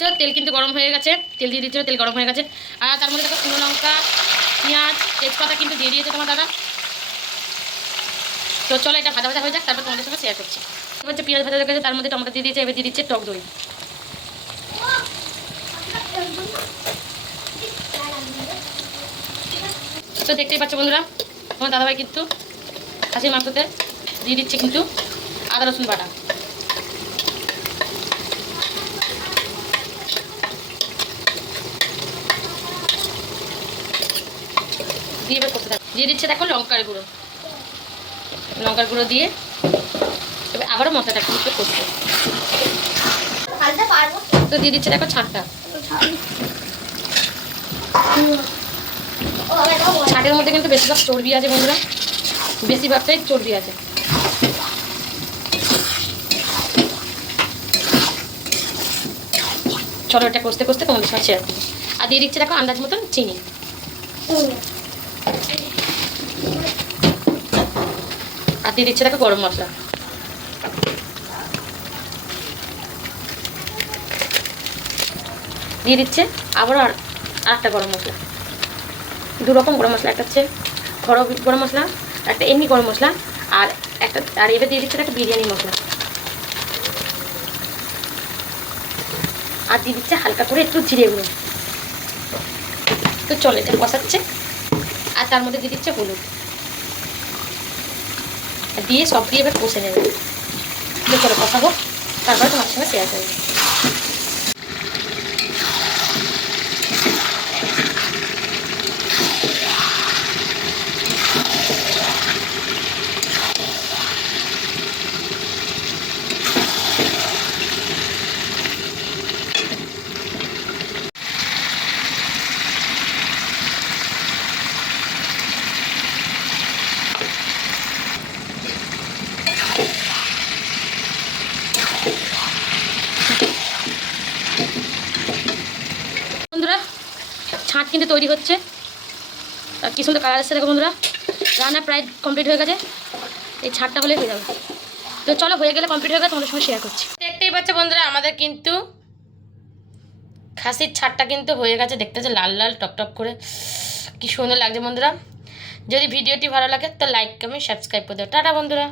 পাচ্ছ তেল কিন্তু গরম হয়ে গেছে, তেল দিয়ে দিচ্ছিল, তেল গরম হয়ে গেছে। আর তার মধ্যে দেখো শুকনো লঙ্কা, পেঁয়াজ, তেজপাতা কিন্তু দিয়ে দিয়েছে তোমার দাদা। তো চলো এটা ভাজা ভাজা হয়ে যাক, তারপর তোমাদের সঙ্গে শেয়ার করছি। হচ্ছে পেঁয়াজ ভাজা হয়ে গেছে, তার মধ্যে টমেটো দিয়ে দিয়েছে, এবার দিয়ে দিচ্ছে টক দই। তো দেখতেই পাচ্ছ বন্ধুরা, তোমার দাদাভাই কিন্তু খাসির মাংসতে দিয়ে দিচ্ছে কিন্তু আদা রসুন বাটা। দিয়ে এবার করতে থাকো, দিয়ে দিচ্ছে দেখো লঙ্কার গুঁড়ো, লঙ্কার গুঁড়ো দিয়ে এবার আবারও মশলাটা কিন্তু করতে। তো দিয়ে দিচ্ছে দেখো ছাঁটটা, ছাঁটের মধ্যে কিন্তু বেশিরভাগ চর্বি আছে বন্ধুরা, বেশিরভাগটাই চর্বি আছে। চলো এটা কষতে কষতে তোমাদের সাথে শেয়ার করবো। আর দিয়ে দিচ্ছে দেখো আন্দাজ মতন চিনি, আর দিয়ে দিচ্ছে দেখো গরম মশলা। দিয়ে দিচ্ছে আবারও আর একটা গরম মশলা, দু রকম গরম মশলা, একটা হচ্ছে ঘরোয়া গরম মশলা, একটা এমনি গরম মশলা, আর একটা আর এবার দিয়ে দিচ্ছে একটা বিরিয়ানি মশলা। আর দিয়ে দিচ্ছে হালকা করে একটু জিরে গুঁড়ো। তো চলে এটা কষাচ্ছে, আর তার মধ্যে দিয়ে দিচ্ছে হলুদ, দিয়ে সব দিয়ে এবার কষে নেবে। তো চলো কষাবো, তারপরে তোমার সঙ্গে শেয়ার করবো। বন্ধুরা ছাঁট কিন্তু তৈরি হচ্ছে, কি সুন্দর কালার আসছে দেখো বন্ধুরা। রান্না প্রায় কমপ্লিট হয়ে গেছে, এই ছাঁটটা হলে হয়ে যাবে। তো চলো হয়ে গেলে কমপ্লিট হয়ে গেলে তোমাদের সঙ্গে শেয়ার করছি। দেখতেই পাচ্ছ বন্ধুরা আমাদের কিন্তু খাসির ছাঁটটা কিন্তু হয়ে গেছে, দেখতে যে লাল লাল টকটক করে কি সুন্দর লাগছে বন্ধুরা। যদি ভিডিওটি ভালো লাগে তো লাইক কমেন্ট সাবস্ক্রাইব করে দাও। টাটা বন্ধুরা।